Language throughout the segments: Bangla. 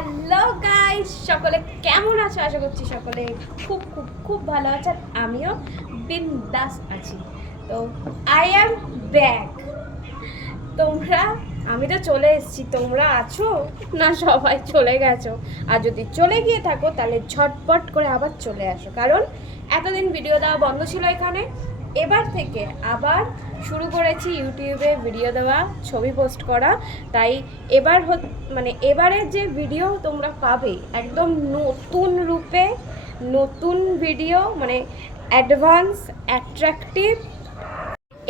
হ্যালো গাইস, সকলে কেমন আছো? আশা করছি সকলে খুব খুব খুব ভালো আছেন আমিও বিন্দাস আছি। তো আই অ্যাম ব্যাক তোমরা, আমি তো চলে এসেছি। তোমরা আছো? না, সবাই চলে গেছো। আর যদি চলে গিয়ে থাকো, তাহলে ঝটপট করে আবার চলে আসো। কারণ এতদিন ভিডিও দেওয়া বন্ধ ছিল এখানে। এবার থেকে আবার শুরু করেছি ইউটিউবে ভিডিও দেওয়া, ছবি পোস্ট করা। তাই এবার মানে এবারের যে ভিডিও তোমরা পাবে, একদম নতুন রূপে, নতুন ভিডিও মানে অ্যাডভান্স অ্যাট্রাকটিভ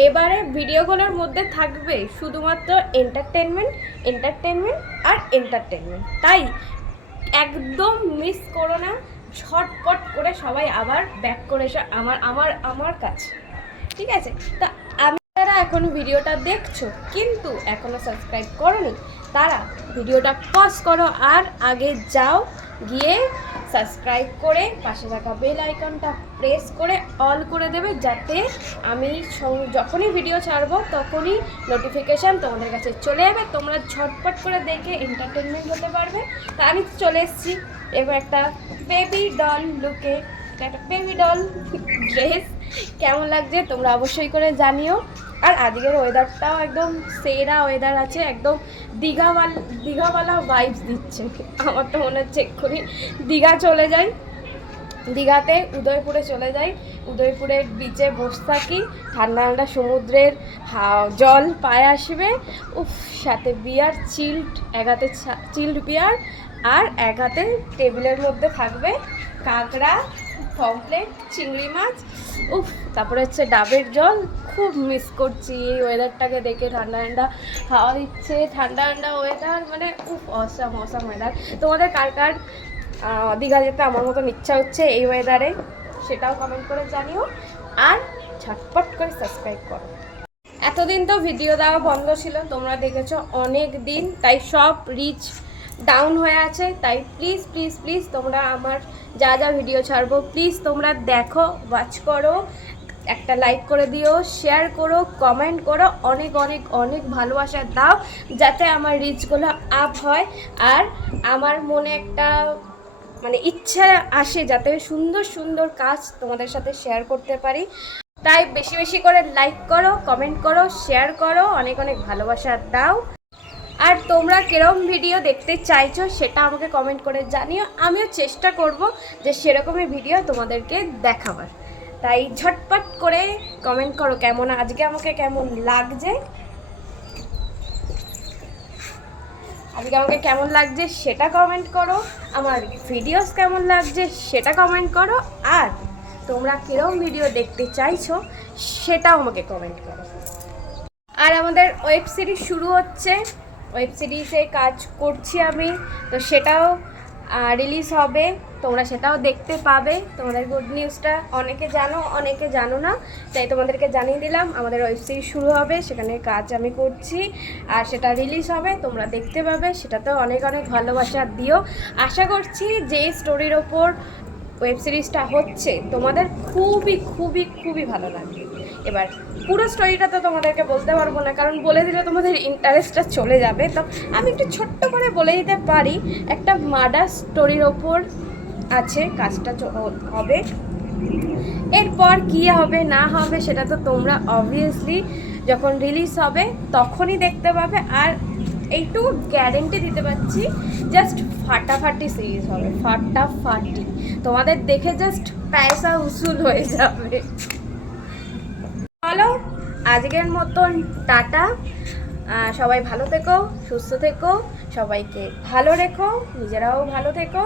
এবারে ভিডিওগুলোর মধ্যে থাকবে শুধুমাত্র এন্টারটেনমেন্ট এন্টারটেনমেন্ট আর এন্টারটেনমেন্ট তাই একদম মিস করো না, ঝটপট করে সবাই আবার ব্যাক করে এসো আমার আমার আমার কাছে। ঠিক আছে? তা আমি যারা এখনও ভিডিওটা দেখছ, কিন্তু এখনও সাবস্ক্রাইব করনি, তারা ভিডিওটা পজ করো আর আগে যাও, গিয়ে সাবস্ক্রাইব করে পাশে থাকা বেল আইকনটা প্রেস করে অল করে দেবে, যাতে আমি যখনই ভিডিও ছাড়বো তখনই নোটিফিকেশান তোমাদের কাছে চলে যাবে, তোমরা ঝটপট করে দেখে এন্টারটেনমেন্ট হতে পারবে। তা আমি চলে এসেছি, এবার একটা বেবি ডল লুকে একটা বেবি ডল ড্রেস কেমন লাগছে তোমরা অবশ্যই করে জানিও। আর আজকের ওয়েদারটাও একদম সেরা ওয়েদার আছে, একদম দীঘাওয়াল দীঘাওয়ালা ভাইবস দিচ্ছে। আমার তো মনে হচ্ছে এক্ষুনি দীঘা চলে যাই। দীঘাতে উদয়পুরে চলে যাই। উদয়পুরের বিচে বসে থাকি। ঠান্ডা ঠান্ডা সমুদ্রের জল পায়ে আসবে। উফ, সাথে বিয়ার চিল্ড এক হাতে চিল্ড বিয়ার আর এক হাতে টেবিলের মধ্যে থাকবে। কাঁকড়া পমপ্লেট চিংড়ি মাছ, উফ, তারপরে হচ্ছে ডাবের জল, খুব মিস করছি। এই ওয়েদারটাকে দেখে ঠান্ডা ঠান্ডা হাওয়া দিচ্ছে, ঠান্ডা ঠান্ডা ওয়েদার মানে উফ অসাম অসাম ওয়েদার তোমাদের কার কার দীঘা যেতে আমার মতন ইচ্ছা হচ্ছে এই ওয়েদারে সেটাও কমেন্ট করে জানিও। আর ঝটপট করে সাবস্ক্রাইব করো। এতদিন তো ভিডিও দেওয়া বন্ধ ছিল, তোমরা দেখেছ অনেক দিন, তাই সব রিচ ডাউন হয়ে আছে, তাই প্লিজ প্লিজ প্লিজ তোমরা আমার যা যা ভিডিও ছাড়বো প্লিজ তোমরা দেখো ওয়াচ করো, একটা লাইক করে দিও শেয়ার করো কমেন্ট করো, অনেক অনেক অনেক ভালোবাসা দাও, যাতে আমার রিচগুলো আপ হয়, আর আমার মনে একটা মানে ইচ্ছা আসে যাতে সুন্দর সুন্দর কাজ তোমাদের সাথে শেয়ার করতে পারি। তাই বেশি বেশি করে লাইক করো কমেন্ট করো শেয়ার করো, অনেক অনেক ভালোবাসা দাও। আর তোমরা কিরম ভিডিও দেখতে চাইছো সেটা আমাকে কমেন্ট করে জানিও। আমিও চেষ্টা করব যে সেরকমই ভিডিও তোমাদেরকে দেখাবার। তাই ঝটপট করে কমেন্ট করো কেমন, আজকে আমাকে কেমন লাগছে? আজকে আমাকে কেমন লাগছে সেটা কমেন্ট করো, আমার ভিডিওস কেমন লাগছে সেটা কমেন্ট করো, আর তোমরা কিরম ভিডিও দেখতে চাইছো সেটাও আমাকে কমেন্ট করো। আর আমাদের ওয়েব সিরিজ শুরু হচ্ছে। ওয়েব সিরিজে কাজ করছি আমি, তো সেটাও রিলিজ হবে। তোমরা সেটাও দেখতে পাবে। তোমাদের গুড নিউজটা অনেকে জানো অনেকে জানো না। তাই তোমাদেরকে জানিয়ে দিলাম, আমাদের ওয়েব সিরিজ শুরু হবে, সেখানে কাজ আমি করছি। আর সেটা রিলিজ হবে, তোমরা দেখতে পাবে। সেটাতেও অনেক অনেক ভালোবাসা দিও। আশা করছি যে স্টোরির ওপর ওয়েব সিরিজটা হচ্ছে, তোমাদের খুবই খুবই খুবই ভালো লাগবে। এবার পুরো স্টোরিটা তো তোমাদেরকে বলতে পারব না, কারণ বলে দিলে তোমাদের ইন্টারেস্টটা চলে যাবে। তো আমি একটু ছোট্ট করে বলে দিতে পারি, একটা মার্ডার স্টোরির ওপর আছে, কাজটা হবে। এরপর কী হবে, না হবে, সেটা তো তোমরা অবভিয়াসলি যখন রিলিজ হবে, তখনই দেখতে পাবে। আর এইটুকু গ্যারেন্টি দিতে পারছি জাস্ট ফাটাফাটি সিরিজ হবে, ফাটাফাটি। তোমাদের দেখে জাস্ট পয়সা উসুল হয়ে যাবে। চলো, আজকের মতন টাটা। সবাই ভালো থেকো, সুস্থ থেকো, সবাইকে ভালো রেখো, নিজেরাও ভালো থেকো।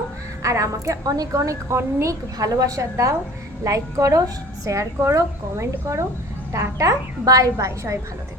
আর আমাকে অনেক অনেক অনেক ভালোবাসা দাও। লাইক করো শেয়ার করো কমেন্ট করো। টাটা বাই বাই সবাই ভালো থেকো।